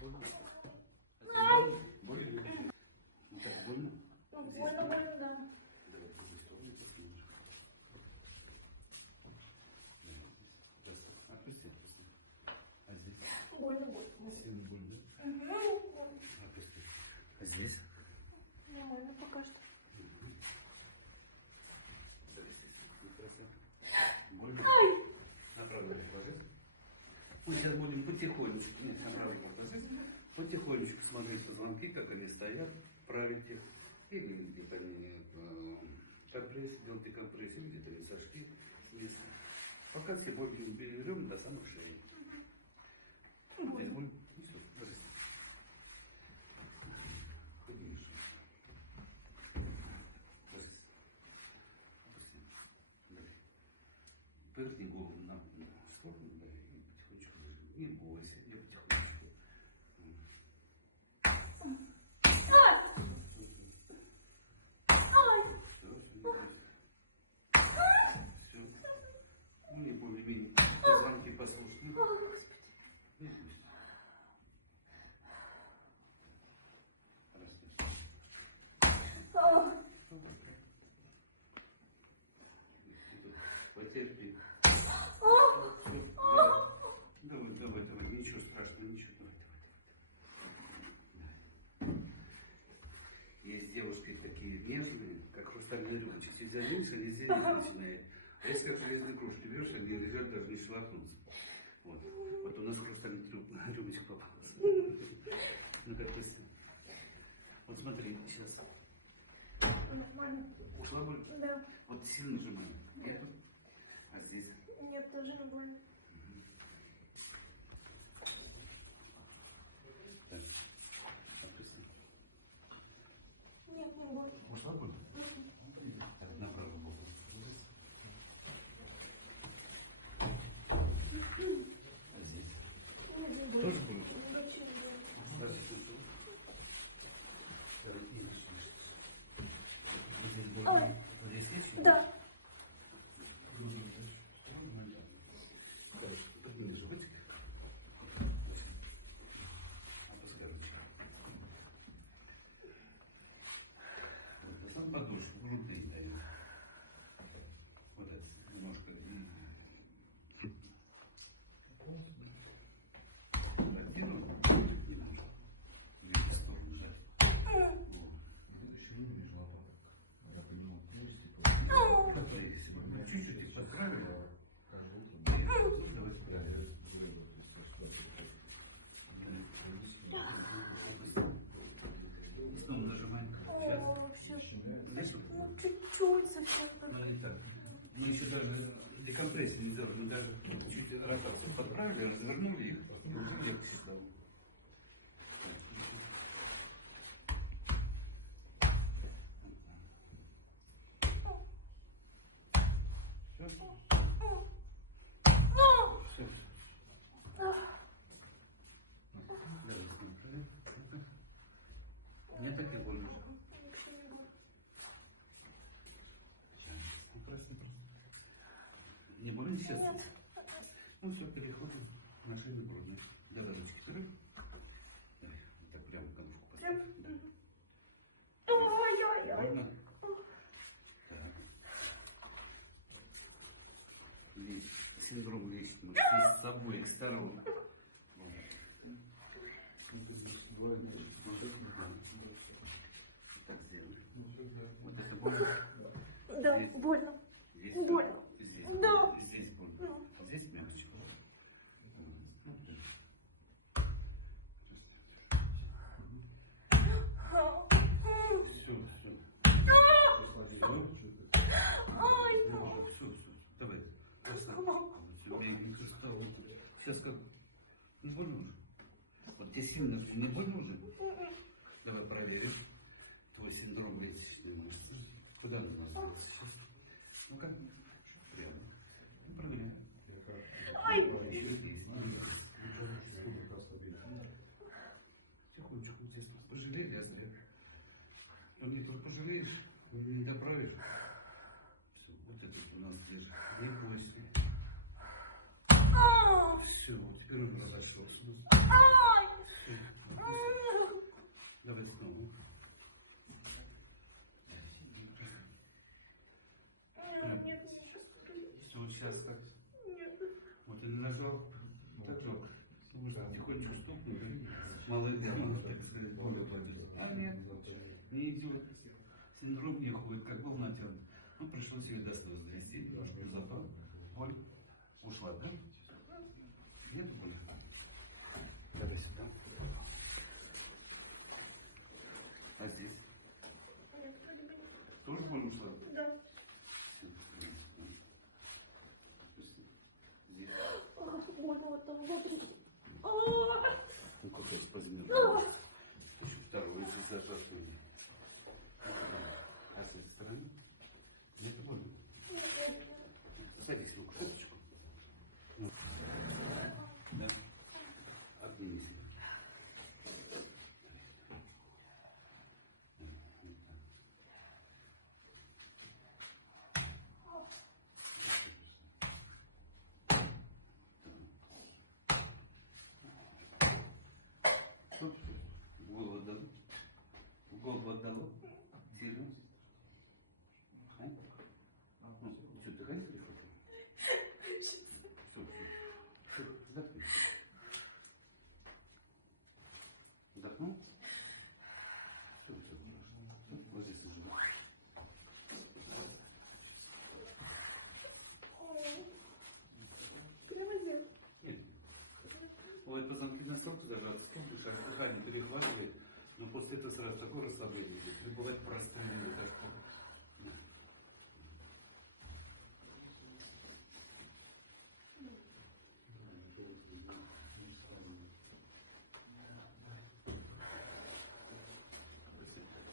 Больно? Больно? Больно? Ну так, больно? Ну, Здесь больно, больно? больно, да. Давай в другую сторону посмотрим. Опусти, опусти. А здесь? Больно, больно. Сильно больно? Угу. Опусти. А здесь? Нормально пока что. Больно? Ай! Направо положить. Мы сейчас будем потихонечку, нет, направо положить, потихонечку смотреть позвонки, как они стоят, править их. Или где-то они компрессии, делать декомпрессию, где-то они сошли с места. Пока все боли не берем до самых шеи. Здесь боль, и все, вырасти. Поднимешь. Вырасти. Опусти. Давай. Поверни голову на сторону, да, и потихонечку. Не бойся, я потихонечку. Все. Мне более-менее позвонки послушны. Не пусть. Потерпи. Давай, давай, давай, ничего страшного, ничего, давай. Есть девушки такие нежные, как хрустальные рюмочки. Если меньше, везде начинает. А если как железные кружки берешь, они лежат, даже не шелохнутся. Вот. Вот у нас хрустальная рюмочка попалась. Ну как пусть. Вот смотри, сейчас. Нормально. Ушла боль? Да. Вот сильно нажимаем. Нету? А здесь? Нет, тоже не больно. Так. Отпусти. Нет, не больно. Ушла боль? Так, направо боку. А здесь? Нет, не больно. Тоже больно? Вообще не больно. Достаточно. Здесь больно? Ой. Вот здесь есть? Да. Хорошо, подними животик. Опускай ручки. Вот, а сам подушку, грудные даем. Вот это немножко. Так, делаем? Не надо. В эту сторону жать. Вот. Еще не лежала. Я понимал, Чуть-чуть их подправим. Давайте правильно. И снова нажимаем. О, Сейчас. все. Здесь вот. Ну, чуть-чуть совсем. Не так. Мы еще даже декомпрессию не делали, мы даже чуть ротацию подправили, развернули их, и легче стало. Все? Все. Мне так и больно. Вообще не больно. Просто. Не больно сейчас? Нет. Ну все, переходим на шею грудную. Давай ручки вперед. Вот так прямо подушку Прям? поставь. Да. Ой-ой-ой. Больно? Так. Синдром лечит мы с обоих сторон. Так сделаем. Вот это больно? Да, Здесь. больно. Здесь Больно. Здесь. Да. Здесь больно. Ну. А здесь мягче. Все, все. Ай. Все, все. Давай. Красава. Все, мягенько стало. Сейчас как? Не больно уже? Вот тебе сильно не больно уже? Давай проверим. Твой синдром лечащей мышцы. Куда она называется сейчас? Ну-ка. Прямо. Ну, проверяем. Ай. Еще есть. Тихонечку здесь пожалели, я знаю. Но мне только пожалеешь, не доправишь. Все, вот это у нас лежит. Не бойся. Все, вот теперь он разошелся. Ай. Все. сейчас так. Нет. Вот и не нажал. Так жалко. Ну, может, тихонечко стукнуть. Молодец, так сказать. А нет, не идет. Синдром не ходит, как был натянут. Ну, пришлось ее до слез довести, немножко зато боль ушла, да? Нет боли? Давай сюда. А здесь? Нет, вроде бы нет. Тоже боль ушла? Да. Здесь. Ой, вот там внутри. Ну, как-то позмерно. Еще второй здесь зажат. А с этой стороны? Нет боли? Садись в кушеточку. Да. Обнимись. Голову отдал? Голову отдал? Сильно? А? Ну, что, ты раньше прихватил? Что? Вздохни. Вдохнул? Все, все, хорошо. Вот здесь нужно. Прямо здесь. Нет. Бывает, позвонки настолько зажаты, с кем ты дыхание перехватывает, но после этого сразу такое расслабление идет. Или бывает простужение такое.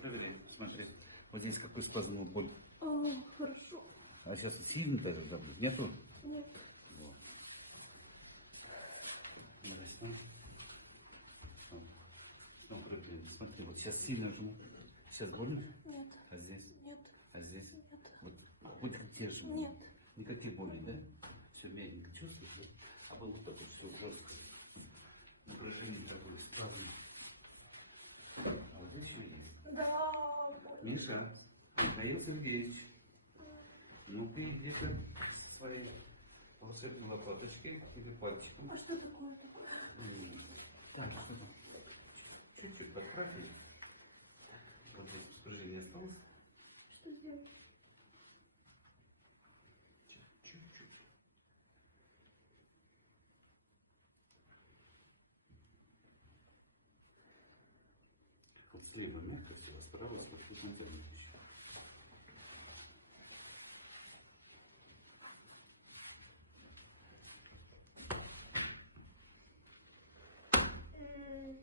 Проверяй, смотри. Вот здесь какой спазм, боль. Хорошо. А сейчас сильно даже забыл. Нету? Нет. Вот. Давай, снова. Снова проверяем. Смотри, вот сейчас сильно жму. Сейчас больно? Нет. А здесь? Нет. А здесь? Нет. Вот хоть как те же. Нет. Никаких болей, да? Все мягенько чувствуешь, да? А было вот так вот все жестко. Напряжение такое, спазм. А вот здесь еще есть. Да. Миша, Михаил Сергеевич, ну-ка иди-ка своей волшебной лопаточкой или пальчиком. А что такое? Так, что-то чуть-чуть подправить. Вот здесь напряжение осталось. Что сделать? Чуть-чуть. Вот слева мягко все, а справа слегка натянуто.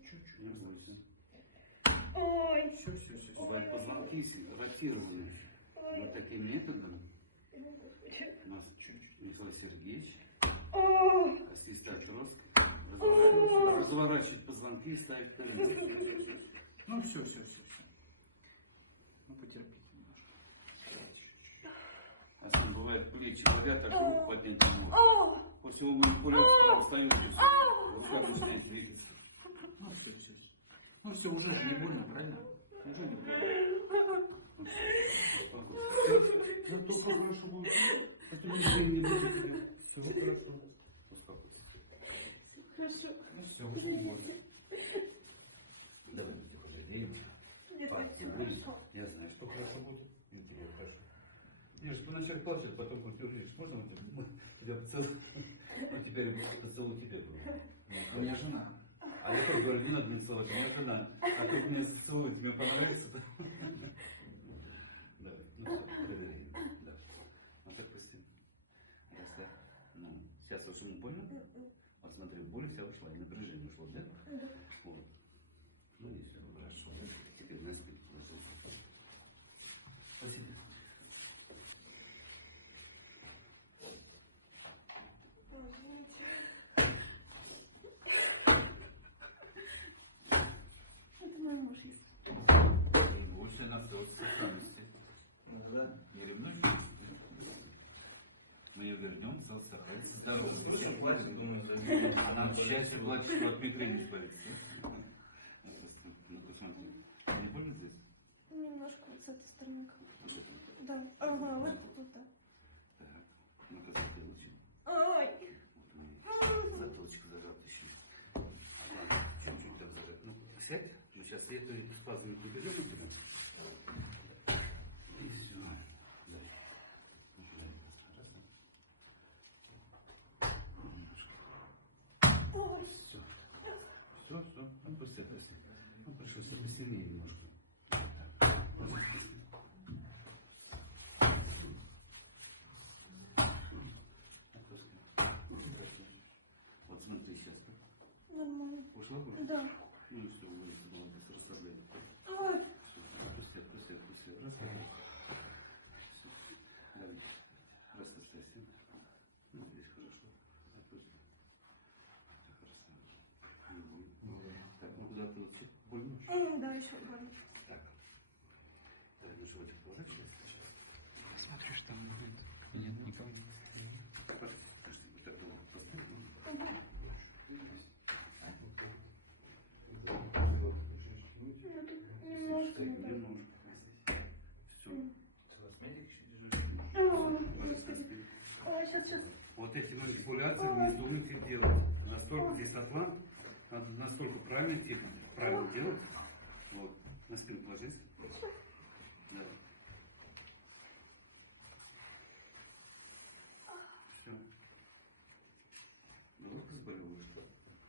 Чуть-чуть, не бойся. Ой. Все. Бывают позвонки ротированы. Вот таким методом у нас Михаил Сергеевич освистать рост, разворачивать позвонки и ставить колени. Ну все. Ну потерпите немножко. А сам бывает плечи болят, аж руку поднять не может. После его манипуляции встаете и все. Рука начинает двигаться. Ну все. Ну все, уже же не больно, правильно? Уже не больно. Зато хорошо будет. Это ничего не будет. Все хорошо. Успокойся. Хорошо. Ну все, уже можно. Давай, тихо, верим. Нет, Пахнет всё будет. хорошо. Я знаю, что хорошо будет. И тебе хорошо. Я же поначалу плачет, потом конфигурируешь. Можно вот тебя поцелую? Ну теперь я буду поцелую тебя. У меня жена. А я тоже говорю, не надо меня целовать, у меня жена. А тут меня зацелуют, тебе понравится? Давай, ну все, проверяем. Да. Вот так быстрее. Раз, ну, сейчас очень больно. Вот смотри, боль вся ушла, и напряжение ушло, да? Вот. Ну и все, хорошо. Теперь на спинку ложись. Спасибо. Извините. Это мой муж есть. Больше нас вот сохранности. Да, не ревнуешь? Мы ее вернем, сохранится здоровье. Она счастье плачет, что от мигрени избавится. Ну, посмотри. Не больно здесь? Немножко вот с этой стороны. Вот это. Да. Ага, вот тут, да. Так, ну-ка, смотри. Если это спазм уберем у тебя, и все. Дальше. Все. Все, все. Отпусти, отпусти. Ну, пришлось посильнее немножко. Так. Отпусти. Вот смотри сейчас. Нормально. Ушла бы? Да. Ну и все, улица была быстро расслабляет. Ой. Отпусти, отпусти, отпусти. Расслабляй. Давай. Расслабься. Ну, здесь хорошо. Отпусти. Так, расслабься. Не будет. Так, ну куда ты вот чуть больно? Да, еще больно. Так. Давай на животик положи сейчас. Посмотришь, там нет никого. Подожди, подожди, так долго поставь. Немножко не так. Немножко. Все. Господи. Ой, сейчас. Вот эти манипуляции не думайте делать. Настолько здесь атлант, надо настолько правильно делать. Вот. На спину ложись. Давай. Все. Головка заболела, что?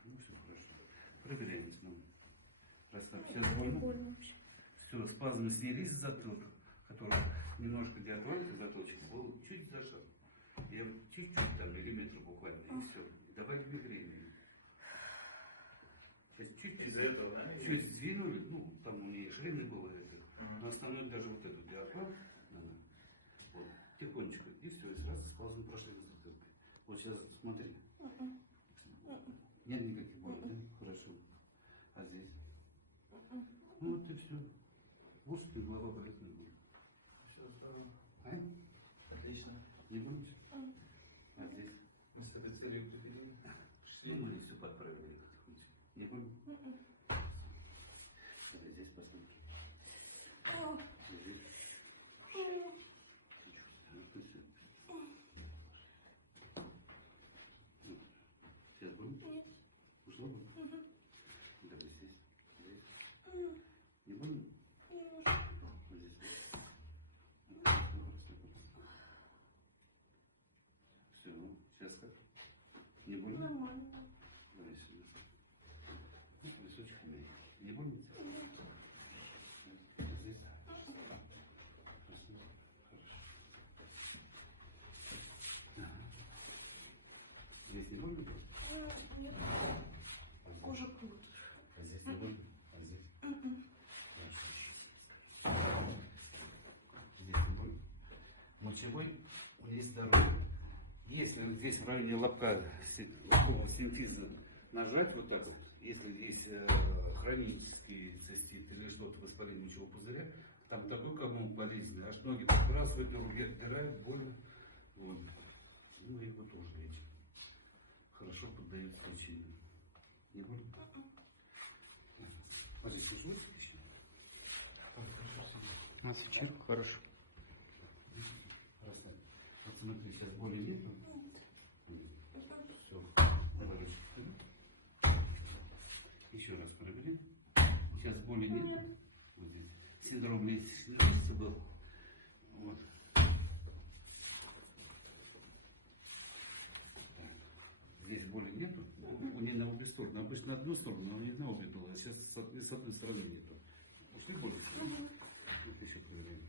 Ну, все хорошо. Проверяем снова. Расслабь. Сейчас Не больно? больно вообще. Все, спазмы снялись с затылка, который немножко диафрагмы затылочка был чуть зажат. Я вот чуть-чуть там, миллиметр буквально, и все. И добавили мигрень. Сейчас чуть-чуть, Из-за этого, да? чуть сдвинули, ну, там у нее шейный был это, но основной даже вот эту диафрагму, вот, тихонечко, и все, и сразу спазмы прошли на затылке. Вот сейчас смотри. Нет никаких болей, да? Хорошо. А здесь? Ну вот и все. Лучше ты голова болит не будет. Все, здорово. А? Отлично. Не будете? А здесь? Мы с этой целью определили. Ну, мы все подправили. Не понял? Это здесь посмотри. Здесь. Сейчас будет? Нет. Ушло бы? Давай здесь. Здесь. Не больно? Вот здесь. Все, сейчас как? Не больно? Нормально. Давай сюда. Листочек мягкий. Не больно? Здесь. Хорошо. Ага. Здесь не больно? Нет. Кожа крут. А здесь не больно? А здесь? Здесь не больно? Мочевой есть здоровье. Если вот здесь в районе лобкового симфиза нажать вот так вот, если есть хронический цистит или что-то воспаление мочевого пузыря, там такой комок болезненный, аж ноги подбрасывают, руки отдирают, больно. Вот. Ну, его тоже лечим. Хорошо поддается лечению. Не больно? Смотри, ты живешь еще? А свечерку хорошо. Расслабь. Вот смотри, сейчас боли нет. Все. Давай дальше. Еще раз проверим. Сейчас боли нет. Вот здесь. Синдром лестничной мышцы был. Вот. Так. Здесь боли нету. У нее на обе стороны. Обычно на одну сторону, но не на обе было. А сейчас с одной стороны нету. Ушли боли? Вот еще проверим.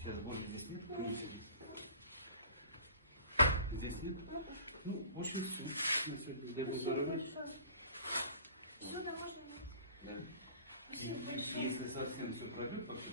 Сейчас боли здесь нет? Конечно. Здесь нет? Ну, в общем, все. На сегодня дай Бог здоровья. Сюда можно? Да. И Спасибо большое. если совсем все пройдет, вообще